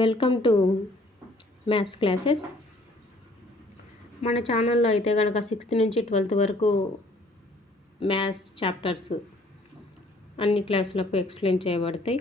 Welcome to maths classes. మన ఛానల్లో అయితే కనుక 6th నుంచి 12th వరకు మ్యాథ్స్ చాప్టర్స్ అన్ని క్లాసులకు ఎక్స్ప్లెయిన్ చేయబడతాయి.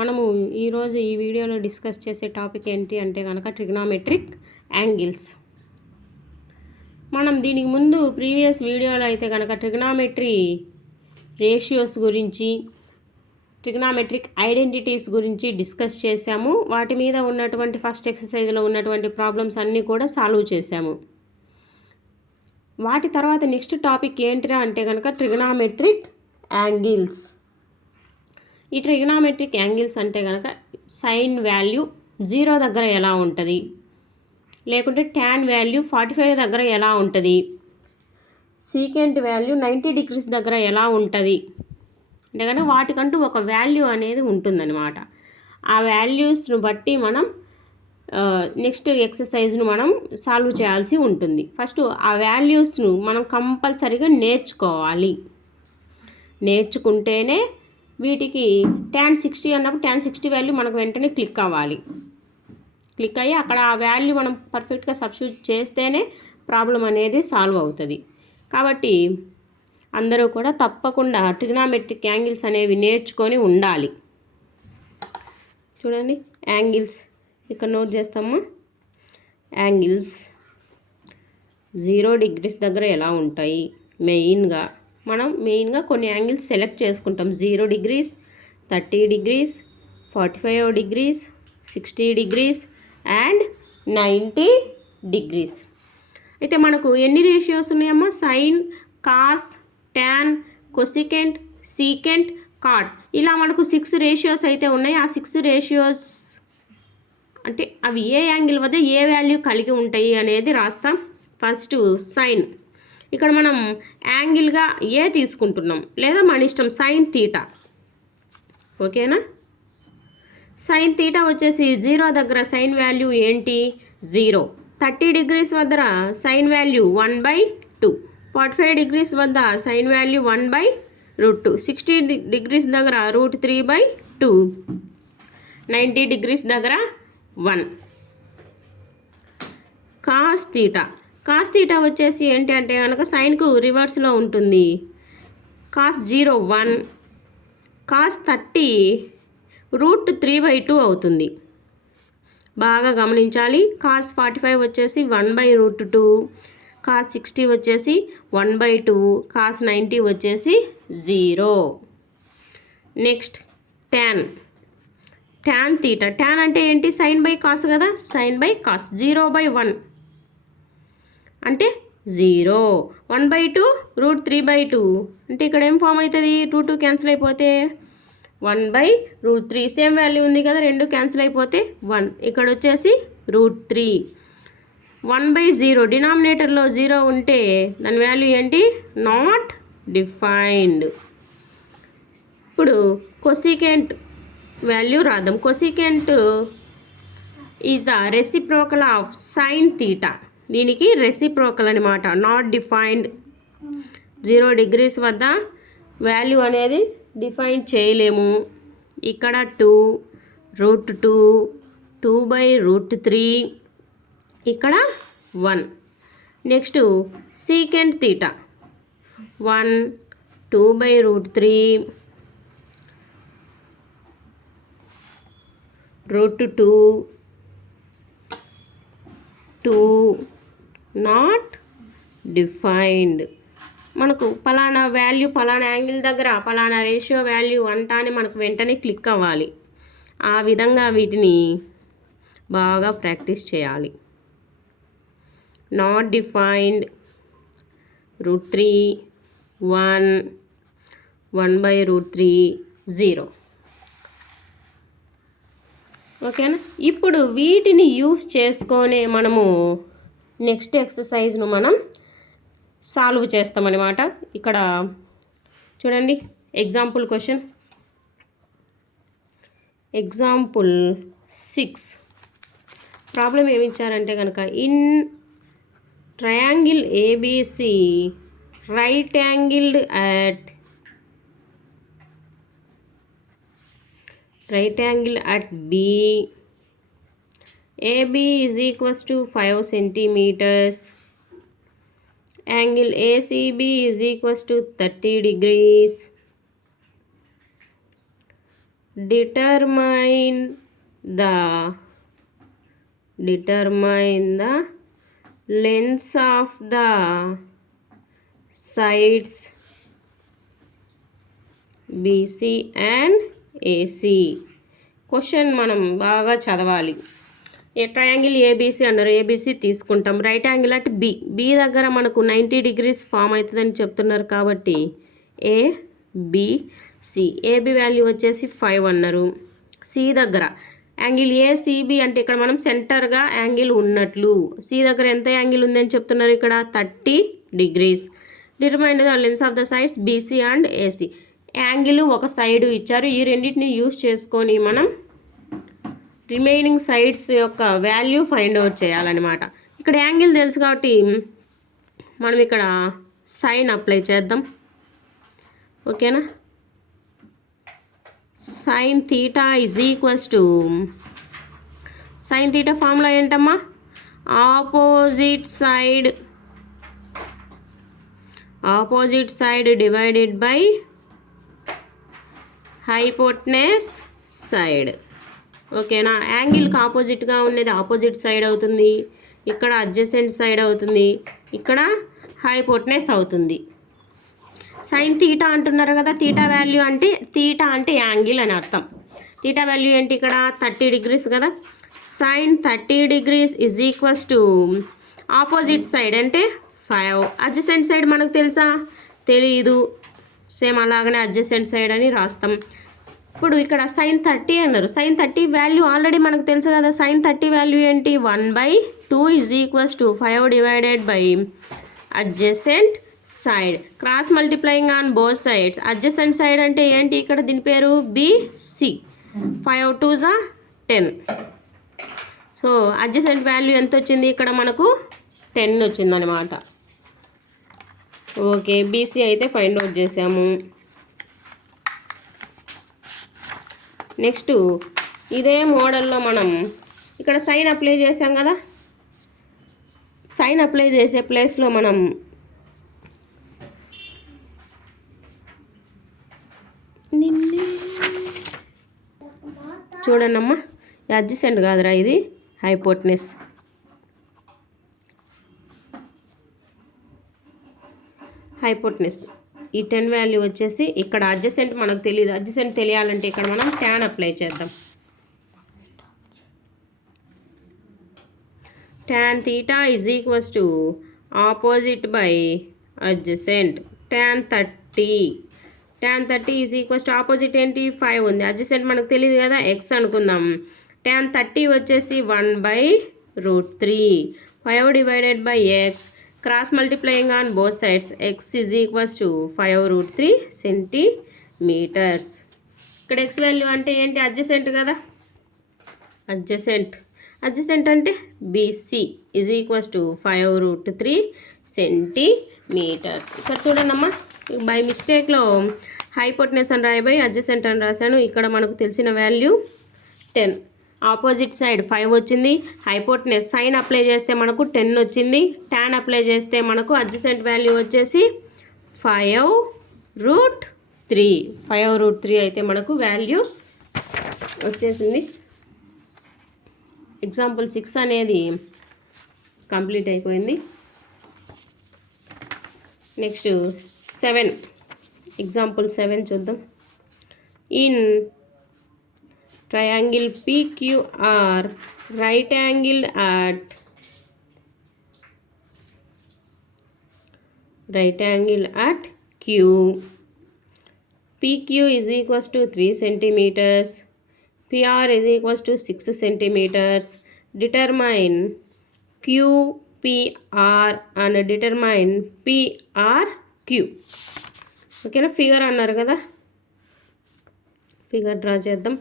మనము ఈరోజు ఈ వీడియోలో డిస్కస్ చేసే టాపిక్ ఏంటి అంటే కనుక ట్రిగ్నామెట్రిక్ యాంగిల్స్. మనం దీనికి ముందు ప్రీవియస్ వీడియోలో అయితే కనుక ట్రిగ్నామెట్రీ రేషియోస్ గురించి, ట్రిగ్నామెట్రిక్ ఐడెంటిటీస్ గురించి డిస్కస్ చేశాము. వాటి మీద ఉన్నటువంటి ఫస్ట్ ఎక్సర్సైజ్లో ఉన్నటువంటి ప్రాబ్లమ్స్ అన్నీ కూడా సాల్వ్ చేశాము. వాటి తర్వాత నెక్స్ట్ టాపిక్ ఏంటిరా అంటే కనుక ట్రిగ్నామెట్రిక్ యాంగిల్స్. ఈ ట్రిగ్నామెట్రిక్ యాంగిల్స్ అంటే కనుక సైన్ వాల్యూ 0 దగ్గర ఎలా ఉంటుంది, లేకుంటే ట్యాన్ వాల్యూ 45 దగ్గర ఎలా ఉంటుంది, సీకెంట్ వాల్యూ 90 degrees దగ్గర ఎలా ఉంటుంది అంటే కనుక వాటికంటూ ఒక వాల్యూ అనేది ఉంటుందన్నమాట. ఆ వాల్యూస్ను బట్టి మనం నెక్స్ట్ ఎక్సర్సైజ్ను మనం సాల్వ్ చేయాల్సి ఉంటుంది. ఫస్ట్ ఆ వాల్యూస్ను మనం కంపల్సరీగా నేర్చుకోవాలి. నేర్చుకుంటేనే వీటికి tan 60 అన్నప్పుడు tan 60 వాల్యూ మనకు వెంటనే క్లిక్ అవ్వాలి. క్లిక్ అయ్యి అక్కడ ఆ వాల్యూ మనం పర్ఫెక్ట్గా సబ్స్టిట్యూట్ చేస్తేనే ప్రాబ్లం అనేది సాల్వ్ అవుతుంది. కాబట్టి అందరూ కూడా తప్పకుండా ట్రిగ్నామెట్రిక్ యాంగిల్స్ అనేవి నేర్చుకొని ఉండాలి. చూడండి, యాంగిల్స్ ఇక్కడ నోట్ చేస్తాము. యాంగిల్స్ 0 degrees దగ్గర ఎలా ఉంటాయి, మెయిన్గా కొన్ని యాంగిల్స్ సెలెక్ట్ చేసుకుంటాం. 0 degrees, 30 degrees, 45 degrees, 60 degrees అండ్ 90 degrees. అయితే మనకు ఎన్ని రేషియోస్ ఉన్నాయమ్మా? Sine, cos, tan, cosecant, secant, cot, ఇలా మనకు 6 రేషియోస్ అయితే ఉన్నాయి. ఆ 6 రేషియోస్ అంటే అవి ఏ యాంగిల్ వద్ద ఏ వాల్యూ కలిగి ఉంటాయి అనేది రాస్తాం. First sine. ఇక్కడ మనం యాంగిల్గా ఏ తీసుకుంటున్నాం, లేదా మన ఇష్టం సైన్ తీటా. ఓకేనా? సైన్ తీటా వచ్చేసి 0 దగ్గర సైన్ వాల్యూ ఏంటి? 0. 30 degrees వద్ద సైన్ వాల్యూ 1/2. 45 degrees వద్ద సైన్ వాల్యూ 1/√2. 60 degrees దగ్గర √3/2. 90 degrees దగ్గర 1. కాస్ తీటా వచ్చేసి ఏంటి అంటే కనుక సైన్కు రివర్స్లో ఉంటుంది. కాస్ 0 1, కాస్ 30 √3/2 అవుతుంది. బాగా గమనించాలి. కాస్ 45 వచ్చేసి 1/√2, కాస్ 60 వచ్చేసి 1/2, కాస్ 90 వచ్చేసి 0. Next tan theta. ట్యాన్ అంటే ఏంటి? సైన్ బై కాస్ కదా. సైన్ బై కాస్ 0/1 అంటే 0. 1/2 √3/2 అంటే ఇక్కడ ఏం ఫామ్ అవుతుంది? 2 క్యాన్సిల్ అయిపోతే 1/√3. సేమ్ వాల్యూ ఉంది కదా, 2 క్యాన్సిల్ అయిపోతే 1. ఇక్కడ వచ్చేసి √3. 1/0 డినామినేటర్లో 0 ఉంటే దాని వాల్యూ ఏంటి? Not defined. ఇప్పుడు కొసికెంట్ వాల్యూ రాద్దాం. Cosecant is the reciprocal of sine theta. దీనికి రెసిప్రోకల్ అనమాట. Not defined. 0 degrees వద్ద వాల్యూ అనేది డిఫైన్ చేయలేము. ఇక్కడ 2, √2, 2/√3, ఇక్కడ 1. Next secant theta 1, 2/√3, √2, 2 not defined. మనకు పలానా వాల్యూ పలానా యాంగిల్ దగ్గర పలానా రేషియో వాల్యూ అంటానే మనకు వెంటనే క్లిక్ అవ్వాలి. ఆ విధంగా వీటిని బాగా ప్రాక్టీస్ చేయాలి. Not defined, √3, 1, 1/√3, 0. ఓకేనా? ఇప్పుడు వీటిని యూస్ చేసుకొనే మనము నెక్స్ట్ ఎక్సర్సైజ్ను మనం సాల్వ్ చేస్తామన్నమాట. ఇక్కడ చూడండి, ఎగ్జాంపుల్ క్వశ్చన్. ఎగ్జాంపుల్ 6 ప్రాబ్లం ఏమి ఇచ్చారంటే కనుక in triangle ABC right angled at right angle at B. AB is equals to 5 centimeters. Angle ACB is equals to 30 degrees. Determine the lengths of the sides BC and AC. Question మనం బాగా చదవాలి. ఏ triangle ABC అన్నారు, ABC తీసుకుంటాం. Right angle at B, B దగ్గర మనకు 90 degrees form అవుతుందని చెప్తున్నారు కాబట్టి ఏబిసి, ఏబి వాల్యూ వచ్చేసి 5 అన్నారు. సి దగ్గర యాంగిల్ ఏసీబీ అంటే ఇక్కడ మనం సెంటర్గా యాంగిల్ ఉన్నట్లు. సి దగ్గర ఎంత యాంగిల్ ఉందని చెప్తున్నారు ఇక్కడ 30 degrees. Determine the lens of the sides BC and AC. Angle ఒక సైడు ఇచ్చారు, ఈ రెండింటిని యూస్ చేసుకొని మనం రిమైనింగ్ సైడ్స్ యొక్క వాల్యూ ఫైండ్ అవుట్ చేయాలన్నమాట. ఇక్కడ యాంగిల్ తెలుసు కాబట్టి మనం ఇక్కడ సైన్ అప్లై చేద్దాం. ఓకేనా, sine theta is equals to, sine theta formula ఏంటమ్మా, opposite side divided by hypotenuse side. ఓకేనా, యాంగిల్కి ఆపోజిట్గా ఉండేది ఆపోజిట్ సైడ్ అవుతుంది, ఇక్కడ అడ్జసెంట్ సైడ్ అవుతుంది, ఇక్కడ హైపోటెనస్ అవుతుంది. సైన్ థీటా అంటున్నారు కదా, థీటా వాల్యూ అంటే, థీటా అంటే యాంగిల్ అని అర్థం. థీటా వాల్యూ ఏంటి ఇక్కడ 30 డిగ్రీస్ కదా. Sine 30 degrees is equals to opposite side అంటే 5. అడ్జసెంట్ సైడ్ మనకు తెలుసా, తెలీదు, సేమ్ అలాగనే అడ్జసెంట్ సైడ్ అని రాస్తాం. ఇప్పుడు ఇక్కడ సైన్ 30 అన్నారు, సైన్ 30 వాల్యూ ఆల్రెడీ మనకు తెలుసు కదా. సైన్ 30 వాల్యూ ఏంటి, 1/2 is equals to 5 divided by adjacent side. Cross multiplying on both sides. Adjacent side అంటే ఏంటి, ఇక్కడ దీని పేరు BC. 5 2s 10. So adjacent value ఎంత వచ్చింది ఇక్కడ మనకు 10 వచ్చిందనమాట. ఓకే, బీసీ అయితే ఫైండ్ అవుట్ చేసాము. నెక్స్ట్ ఇదే మోడల్లో మనం ఇక్కడ సైన్ అప్లై చేసాం కదా, సైన్ అప్లై చేసే ప్లేస్లో మనం చూడండమ్మా, అడ్జసెంట్ కాదురా, ఇది హైపోటెనస్. ఈ 10 వాల్యూ వచ్చేసి ఇక్కడ అడ్జసెంట్ మనకు తెలియదు. అడ్జసెంట్ తెలియాలంటే ఇక్కడ మనం ట్యాన్ అప్లై చేద్దాం. Tan theta is equals to opposite by adjacent. Tan 30 is equals to opposite ఏంటి 5 ఉంది, అడ్జసెంట్ మనకు తెలియదు కదా, ఎక్స్ అనుకుందాం. ట్యాన్ 30 వచ్చేసి 1/√3, 5 divided by X. Cross multiplying on both sides, X is equals to 5√3 centimetres. ఇక్కడ X value అంటే ఏంటి, అడ్జసెంట్ కదా. అడ్జసెంట్ అంటే BC is equals to 5√3 centimetres. ఇక్కడ చూడండమ్మా, బై మిస్టేక్లో హైపోటెనస్ అని రాయబోయి అడ్జసెంట్ అని రాశాను. ఇక్కడ మనకు తెలిసిన వాల్యూ 10. ఆపోజిట్ సైడ్ 5 వచ్చింది. హైపోటెనస్ సైన్ అప్లై చేస్తే మనకు 10 వచ్చింది. ట్యాన్ అప్లై చేస్తే మనకు అడ్జసెంట్ వాల్యూ వచ్చేసి 5√3 అయితే మనకు వాల్యూ వచ్చేసింది. ఎగ్జాంపుల్ 6 అనేది కంప్లీట్ అయిపోయింది. నెక్స్ట్ 7, ఎగ్జాంపుల్ 7 చూద్దాం. In triangle PQR, right angle at Q. PQ is equals to 3 centimeters. PR is equals to 6 centimeters. Determine QPR and determine PRQ. ఓకేనా, ఫిగర్ అన్నారు కదా, ఫిగర్ డ్రా చేద్దాం.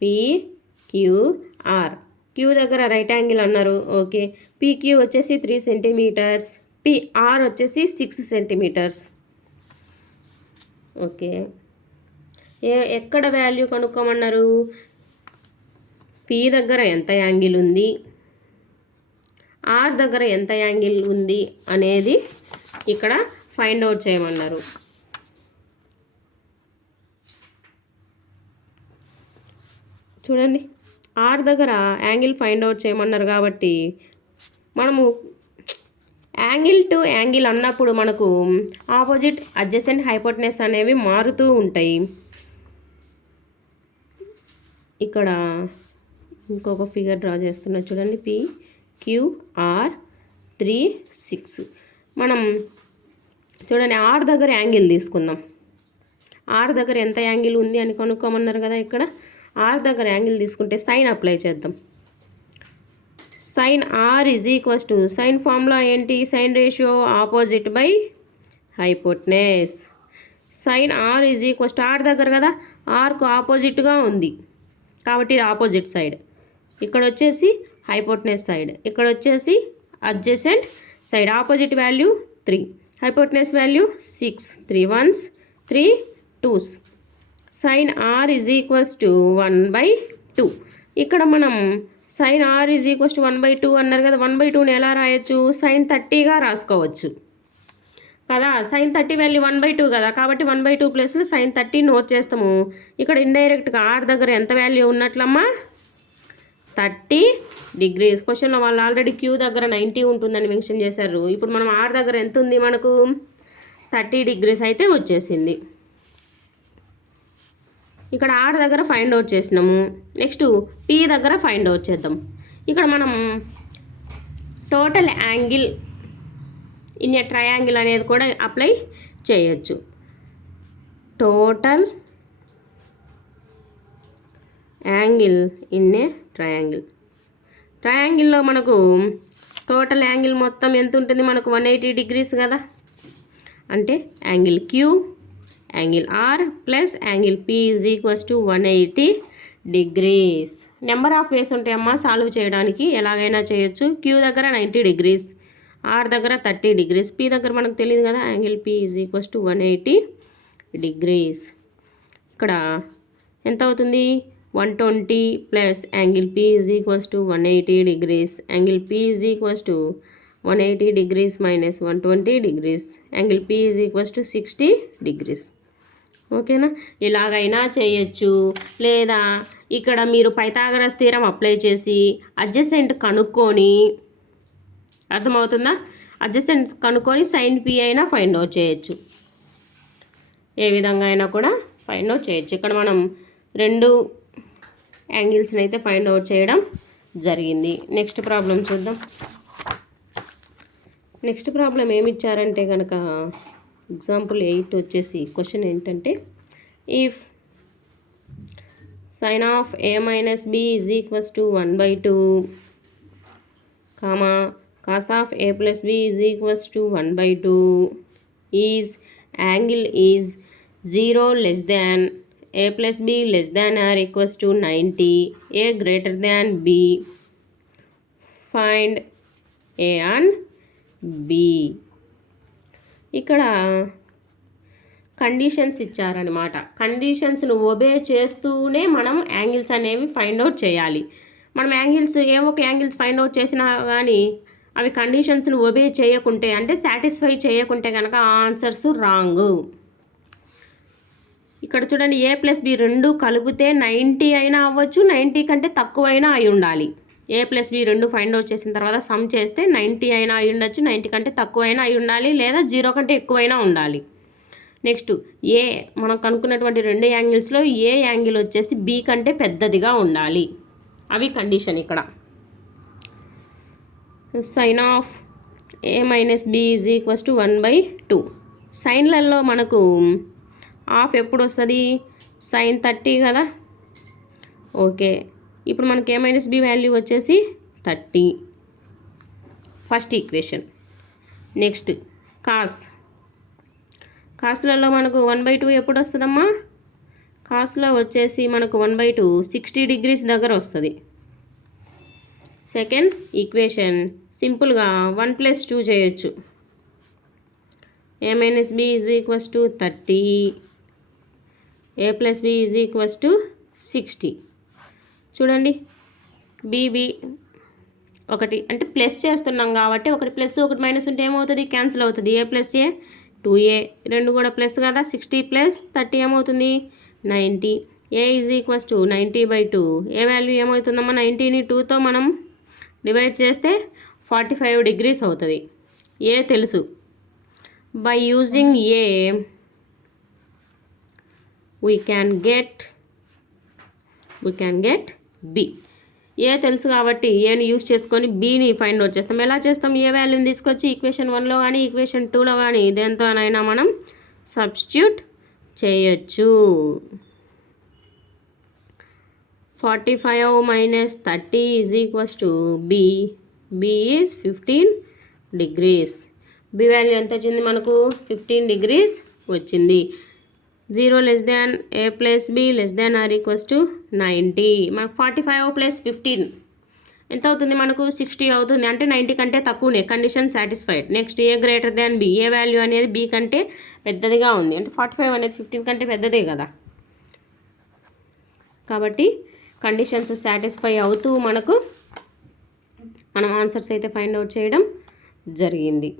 PQR, క్యూ దగ్గర right angle అన్నారు. Okay, PQ వచ్చేసి 3 centimetres, PR వచ్చేసి 6 centimetres. Okay, ఎక్కడ value కనుక్కోమన్నారు? P దగ్గర ఎంత యాంగిల్ ఉంది, ఆర్ దగ్గర ఎంత యాంగిల్ ఉంది అనేది ఇక్కడ ఫైండ్ అవుట్ చేయమన్నారు. చూడండి, ఆర్ దగ్గర యాంగిల్ ఫైండ్ అవుట్ చేయమన్నారు కాబట్టి మనము యాంగిల్ టు యాంగిల్ అన్నప్పుడు మనకు ఆపోజిట్, అడ్జసెంట్, హైపోటెనస్ అనేవి మారుతూ ఉంటాయి. ఇక్కడ ఇంకొక ఫిగర్ డ్రా చేస్తున్నా చూడండి. PQR 3 6. మనం చూడండి ఆర్ దగ్గర యాంగిల్ తీసుకుందాం. ఆర్ దగ్గర ఎంత యాంగిల్ ఉంది అని కనుక్కోమన్నారు కదా. ఇక్కడ ఆర్ దగ్గర యాంగిల్ తీసుకుంటే సైన్ అప్లై చేద్దాం. Sine R is equals to, sine formula ఏంటి? Sine ratio opposite by hypotenuse. Sine R is equals to, R దగ్గర కదా, ఆర్కు ఆపోజిట్గా ఉంది కాబట్టి ఇది ఆపోజిట్ సైడ్. ఇక్కడ వచ్చేసి హైపోటెనస్ సైడ్, ఇక్కడ వచ్చేసి adjacent side. Opposite value 3, hypotenuse value 6. 3 1s 3 2s. Sine R is equals to 1/2. ఇక్కడ మనం sine R is equals to 1/2 అన్నారు కదా. 1/2ని ఎలా రాయొచ్చు? సైన్ 30గా రాసుకోవచ్చు కదా. సైన్ 30 వాల్యూ 1/2 కదా, కాబట్టి 1/2 ప్లస్లో సైన్ 30 నోట్ చేస్తాము. ఇక్కడ ఇండైరెక్ట్గా ఆర్ దగ్గర ఎంత వాల్యూ ఉన్నట్లమ్మా? 30 degrees. క్వశ్చన్లో వాళ్ళు ఆల్రెడీ క్యూ దగ్గర 90 ఉంటుందని మెన్షన్ చేశారు. ఇప్పుడు మనం ఆర్ దగ్గర ఎంత ఉంది? మనకు 30 degrees అయితే వచ్చేసింది. ఇక్కడ ఆర్ దగ్గర ఫైండ్ అవుట్ చేసినాము. నెక్స్ట్ పి దగ్గర ఫైండ్ అవుట్ చేద్దాం. ఇక్కడ మనం total angle in a triangle అనేది కూడా అప్లై చేయొచ్చు. Total angle in a triangle. ట్రయాంగిల్లో మనకు టోటల్ యాంగిల్ మొత్తం ఎంత ఉంటుంది? మనకు 180 degrees కదా. అంటే angle Q, angle R plus angle P is equals to 180 degrees. Number of ways ఉంటాయమ్మా సాల్వ్ చేయడానికి, ఎలాగైనా చేయొచ్చు. క్యూ దగ్గర 90 degrees, ఆర్ దగ్గర 30 degrees, పి దగ్గర మనకు తెలియదు కదా. Angle P is equals to 180 degrees. ఇక్కడ ఎంత అవుతుంది? 120 plus angle P is equals to 180 degrees. Angle P is equals to 180 degrees minus 120 degrees. Angle P is equals to 60 degrees. ఓకేనా? ఇలాగైనా చేయొచ్చు. లేదా ఇక్కడ మీరు పైథాగరస్ థీరం అప్లై చేసి అడ్జసెంట్ కనుక్కొని, అర్థమవుతుందా? అడ్జసెంట్ కనుక్కొని సైన్ పి అయినా ఫైండ్ అవుట్ చేయొచ్చు. ఏ విధంగా అయినా కూడా ఫైండ్ అవుట్ చేయొచ్చు. ఇక్కడ మనం 2 యాంగిల్స్ని అయితే ఫైండ్ అవుట్ చేయడం జరిగింది. నెక్స్ట్ ప్రాబ్లం చూద్దాం. నెక్స్ట్ ప్రాబ్లం ఏమి ఇచ్చారంటే కనుక ఎగ్జాంపుల్ 8 వచ్చేసి క్వశ్చన్ ఏంటంటే, if sign of a minus b is equals to 1/2 comma cos of a plus b is equals to 1/2 is angle is 0 less than a plus b less than or equals to 90, a greater than b, find a and b. ఇక్కడ conditions ఇచ్చారనమాట. కండిషన్స్ను obey చేస్తూనే మనం angles అనేవి find out చేయాలి. మనం angles ఒక angles find out చేసినా కానీ అవి కండిషన్స్ను ఒబే చేయకుంటే, అంటే సాటిస్ఫై చేయకుంటే కనుక ఆన్సర్స్ రాంగ్. ఇక్కడ చూడండి, ఏ ప్లస్ బి రెండు కలిపితే 90 అయినా అవ్వచ్చు, 90 కంటే తక్కువైనా అయి ఉండాలి. ఏ ప్లస్ బి రెండు ఫైండ్ అవుట్ చేసిన తర్వాత సమ్ చేస్తే 90 అయినా అయి ఉండొచ్చు, 90 కంటే తక్కువైనా అయి ఉండాలి, లేదా 0 కంటే ఎక్కువైనా ఉండాలి. నెక్స్ట్ ఏ మనం కనుక్కున్నటువంటి 2 యాంగిల్స్లో ఏ యాంగిల్ వచ్చేసి బి కంటే పెద్దదిగా ఉండాలి. అవి కండిషన్. ఇక్కడ sine of A minus B is equals to 1/2. సైన్లలో మనకు ఆఫ్ ఎప్పుడు వస్తుంది? సైన్ 30 కదా. ఓకే, ఇప్పుడు మనకి ఏ మైనస్ బి వాల్యూ వచ్చేసి 30, ఫస్ట్ ఈక్వేషన్. నెక్స్ట్ కాస్లలో మనకు 1/2 ఎప్పుడు వస్తుందమ్మా? కాస్లో వచ్చేసి మనకు 1/2 60 degrees దగ్గర వస్తుంది. సెకండ్ ఈక్వేషన్ సింపుల్గా 1 + 2 చేయొచ్చు. a minus B is equals to 30 A plus B is equals to 60. చూడండి బీబీ ఒకటి అంటే ప్లస్ చేస్తున్నాం కాబట్టి ఒకటి ప్లస్ ఒకటి మైనస్ ఉంటే ఏమవుతుంది, క్యాన్సిల్ అవుతుంది. ఏ ప్లస్ ఏ 2a, రెండు కూడా ప్లస్ కదా. 60 ప్లస్ 30 ఏమవుతుంది 90. A is equals to 90/2. A value ఏమవుతుందమ్మా, 90ని 2తో మనం డివైడ్ చేస్తే 45 degrees అవుతుంది. ఏ తెలుసు. By using A we can get b. A తెలుసు కాబట్టి ఏని యూజ్ చేసుకొని బీని ఫైండ్ అవుట్ చేస్తాం. ఎలా చేస్తాం, ఏ వాల్యూని తీసుకొచ్చి ఈక్వేషన్ 1లో కానీ ఈక్వేషన్ 2లో కానీ దేంతోనైనా మనం సబ్స్టిట్యూట్ చేయొచ్చు. 45 minus 30 is equals to b. b is 15 degrees. b value ఎంత వచ్చింది మనకు, 15 degrees వచ్చింది. 0 less than a plus b less than or equals to 90. మనకు 45 ప్లస్ 15 ఎంత అవుతుంది మనకు, 60 అవుతుంది. అంటే 90 కంటే తక్కువనే. Condition satisfied. నెక్స్ట్ ఏ గ్రేటర్ దాన్ బి. ఏ వాల్యూ అనేది బి కంటే పెద్దదిగా ఉంది. అంటే 45 అనేది 15 కంటే పెద్దదే కదా. కాబట్టి కండిషన్స్ సాటిస్ఫై అవుతూ మనం ఆన్సర్స్ అయితే ఫైండ్ అవుట్ చేయడం జరిగింది.